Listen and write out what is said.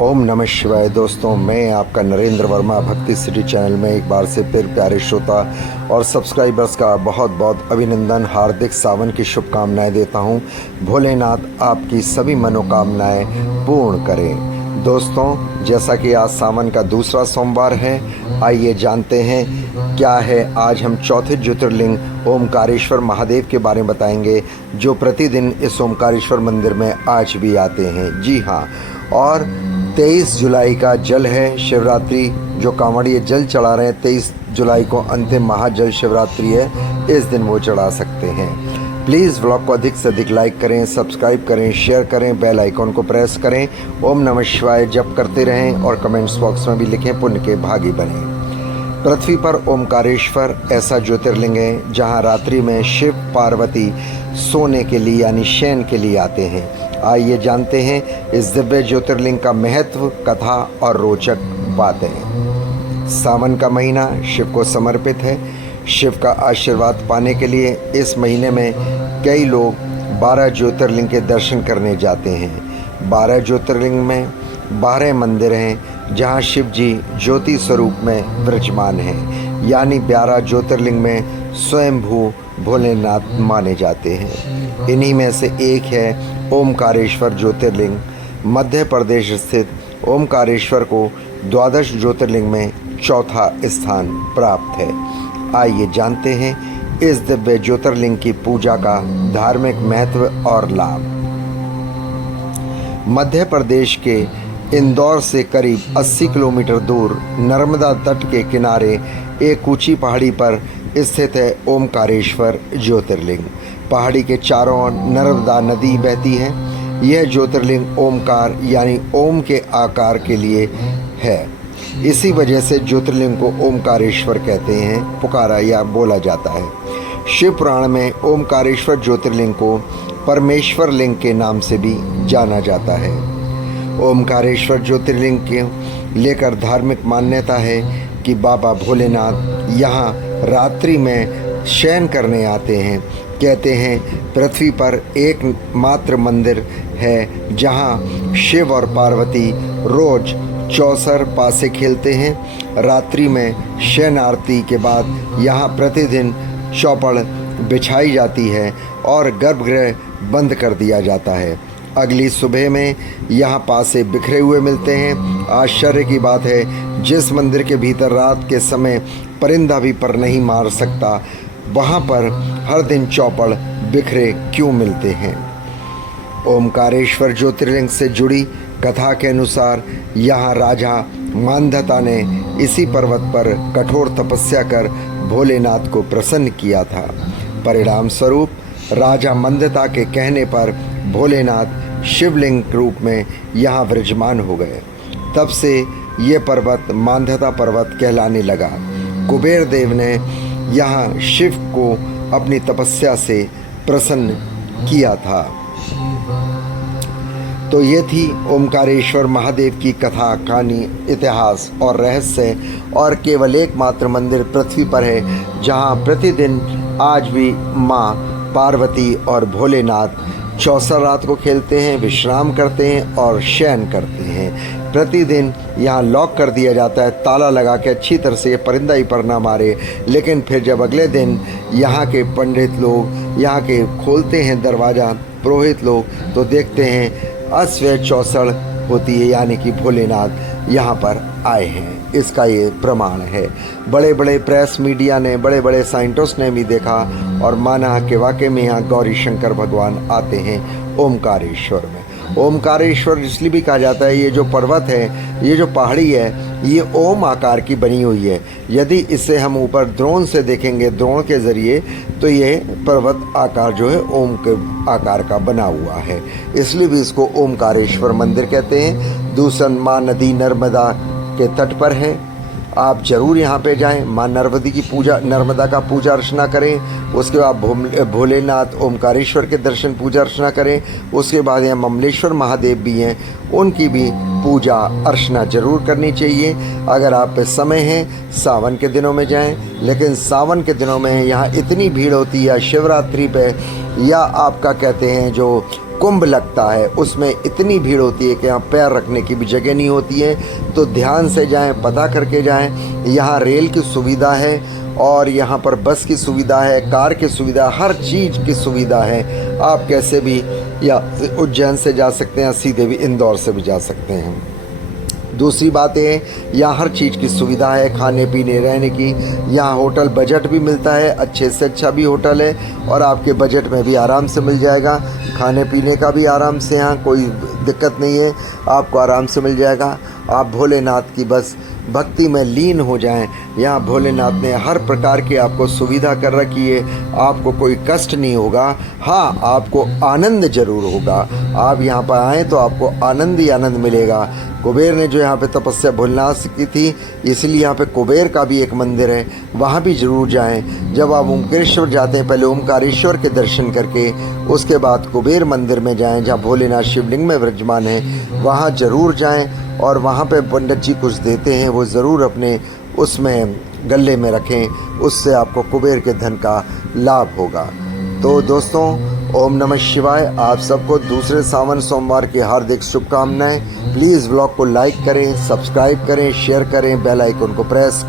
ओम नमः शिवाय। दोस्तों, मैं आपका नरेंद्र वर्मा भक्ति सिटी चैनल में एक बार से फिर प्यारे श्रोता और सब्सक्राइबर्स का बहुत बहुत अभिनंदन, हार्दिक सावन की शुभकामनाएं देता हूं। भोलेनाथ आपकी सभी मनोकामनाएं पूर्ण करें। दोस्तों, जैसा कि आज सावन का दूसरा सोमवार है, आइए जानते हैं क्या है। आज हम चौथे ज्योतिर्लिंग ओमकारेश्वर महादेव के बारे में बताएंगे, जो प्रतिदिन इस ओमकारेश्वर मंदिर में आज भी आते हैं। जी हाँ, और 23 जुलाई का जल है शिवरात्रि, जो कांवड़िए जल चढ़ा रहे हैं 23 जुलाई को अंतिम महाजल शिवरात्रि है, इस दिन वो चढ़ा सकते हैं। प्लीज़ व्लॉग को अधिक से अधिक लाइक करें, सब्सक्राइब करें, शेयर करें, बेल आइकॉन को प्रेस करें। ओम नमः शिवाय जप करते रहें और कमेंट्स बॉक्स में भी लिखें, पुण्य के भागी बनें। पृथ्वी पर ओमकारेश्वर ऐसा ज्योतिर्लिंग है जहां रात्रि में शिव पार्वती सोने के लिए यानी शयन के लिए आते हैं। आइए जानते हैं इस दिव्य ज्योतिर्लिंग का महत्व, कथा और रोचक बातें। सावन का महीना शिव को समर्पित है। शिव का आशीर्वाद पाने के लिए इस महीने में कई लोग 12 ज्योतिर्लिंग के दर्शन करने जाते हैं। 12 ज्योतिर्लिंग में 12 मंदिर हैं जहां शिव जी ज्योति स्वरूप में विराजमान हैं, यानी 12 ज्योतिर्लिंग में स्वयंभू भोलेनाथ माने जाते हैं। इन्हीं में से एक है ओमकारेश्वर ज्योतिर्लिंग। मध्य प्रदेश स्थित ओमकारेश्वर को 12 ज्योतिर्लिंग में चौथा स्थान प्राप्त है। आइए जानते हैं इस दिव्य ज्योतिर्लिंग की पूजा का धार्मिक महत्व और लाभ। मध्य प्रदेश के इंदौर से करीब 80 किलोमीटर दूर नर्मदा तट के किनारे एक ऊंची पहाड़ी पर स्थित है ओमकारेश्वर ज्योतिर्लिंग। पहाड़ी के चारों ओर नर्मदा नदी बहती है। यह ज्योतिर्लिंग ओमकार यानी ओम के आकार के लिए है। इसी वजह से ज्योतिर्लिंग को ओमकारेश्वर कहते हैं, पुकारा या बोला जाता है। शिव पुराण में ओमकारेश्वर ज्योतिर्लिंग को परमेश्वर लिंग के नाम से भी जाना जाता है। ओमकारेश्वर ज्योतिर्लिंग के लेकर धार्मिक मान्यता है कि बाबा भोलेनाथ यहाँ रात्रि में शयन करने आते हैं। कहते हैं पृथ्वी पर एकमात्र मंदिर है जहाँ शिव और पार्वती रोज चौसर पासे खेलते हैं। रात्रि में शयन आरती के बाद यहाँ प्रतिदिन चौपड़ बिछाई जाती है और गर्भगृह बंद कर दिया जाता है। अगली सुबह में यहाँ पासे बिखरे हुए मिलते हैं। आश्चर्य की बात है, जिस मंदिर के भीतर रात के समय परिंदा भी पर नहीं मार सकता, वहाँ पर हर दिन चौपड़ बिखरे क्यों मिलते हैं। ओमकारेश्वर ज्योतिर्लिंग से जुड़ी कथा के अनुसार यहाँ राजा मांधाता ने इसी पर्वत पर कठोर तपस्या कर भोलेनाथ को प्रसन्न किया था। परिणाम स्वरूप राजा मांधाता के कहने पर भोलेनाथ शिवलिंग रूप में यहाँ विराजमान हो गए। तब से ये पर्वत मांधाता पर्वत कहलाने लगा। कुबेर देव ने यहाँ शिव को अपनी तपस्या से प्रसन्न किया था। तो ये थी ओमकारेश्वर महादेव की कथा, कहानी, इतिहास और रहस्य। और केवल एकमात्र मंदिर पृथ्वी पर है जहाँ प्रतिदिन आज भी माँ पार्वती और भोलेनाथ चौसर रात को खेलते हैं, विश्राम करते हैं और शयन करते हैं। प्रतिदिन यहाँ लॉक कर दिया जाता है, ताला लगा के अच्छी तरह से, ये परिंदा ही पर ना मारे। लेकिन फिर जब अगले दिन यहाँ के पंडित लोग यहाँ के खोलते हैं दरवाज़ा, पुरोहित लोग, तो देखते हैं अस्वय चौसड़ होती है, यानी कि भोलेनाथ यहाँ पर आए हैं। इसका ये प्रमाण है। बड़े बड़े प्रेस मीडिया ने, बड़े बड़े साइंटिस्ट ने भी देखा और माना कि वाकई में यहाँ गौरी शंकर भगवान आते हैं ओमकारेश्वर में। ओमकारेश्वर इसलिए भी कहा जाता है, ये जो पर्वत है, ये जो पहाड़ी है, ये ओम आकार की बनी हुई है। यदि इसे हम ऊपर ड्रोन से देखेंगे, ड्रोन के ज़रिए, तो ये पर्वत आकार जो है ओम के आकार का बना हुआ है। इसलिए भी इसको ओमकारेश्वर मंदिर कहते हैं। दूसरा, माँ नदी नर्मदा के तट पर है। आप ज़रूर यहाँ पे जाएं, माँ नर्मदा का पूजा अर्चना करें। उसके बाद भोलेनाथ ओमकारेश्वर के दर्शन पूजा अर्चना करें। उसके बाद यहाँ ममलेश्वर महादेव भी हैं, उनकी भी पूजा अर्चना जरूर करनी चाहिए। अगर आप पे समय है सावन के दिनों में जाएं, लेकिन सावन के दिनों में यहाँ इतनी भीड़ होती है, या शिवरात्रि पे, या आपका कहते हैं जो कुंभ लगता है उसमें इतनी भीड़ होती है कि यहाँ पैर रखने की भी जगह नहीं होती है। तो ध्यान से जाएं, पता करके जाएं। यहाँ रेल की सुविधा है और यहाँ पर बस की सुविधा है, कार की सुविधा, हर चीज़ की सुविधा है। आप कैसे भी या उज्जैन से जा सकते हैं, सीधे भी इंदौर से भी जा सकते हैं। दूसरी बात है, यहाँ हर चीज़ की सुविधा है, खाने पीने रहने की। यहाँ होटल बजट भी मिलता है, अच्छे से अच्छा भी होटल है और आपके बजट में भी आराम से मिल जाएगा। खाने पीने का भी आराम से, यहाँ कोई दिक्कत नहीं है, आपको आराम से मिल जाएगा। आप भोलेनाथ की बस भक्ति में लीन हो जाएं। यहाँ भोलेनाथ ने हर प्रकार की आपको सुविधा कर रखी है, आपको कोई कष्ट नहीं होगा। हाँ, आपको आनंद जरूर होगा। आप यहाँ पर आएँ तो आपको आनंद ही आनंद मिलेगा। कुबेर ने जो यहाँ पे तपस्या भोलेनाथ की थी, इसलिए यहाँ पे कुबेर का भी एक मंदिर है, वहाँ भी ज़रूर जाएं। जब आप ओमकारेश्वर जाते हैं, पहले ओमकारेश्वर के दर्शन करके उसके बाद कुबेर मंदिर में जाएं, जहाँ भोलेनाथ शिवलिंग में विराजमान है, वहाँ ज़रूर जाएं। और वहाँ पे पंडित जी कुछ देते हैं, वो ज़रूर अपने उसमें गले में रखें, उससे आपको कुबेर के धन का लाभ होगा। तो दोस्तों, ओम नमः शिवाय। आप सबको दूसरे सावन सोमवार की हार्दिक शुभकामनाएं। प्लीज़ व्लॉग को लाइक करें, सब्सक्राइब करें, शेयर करें, बेल आइकन को प्रेस करें।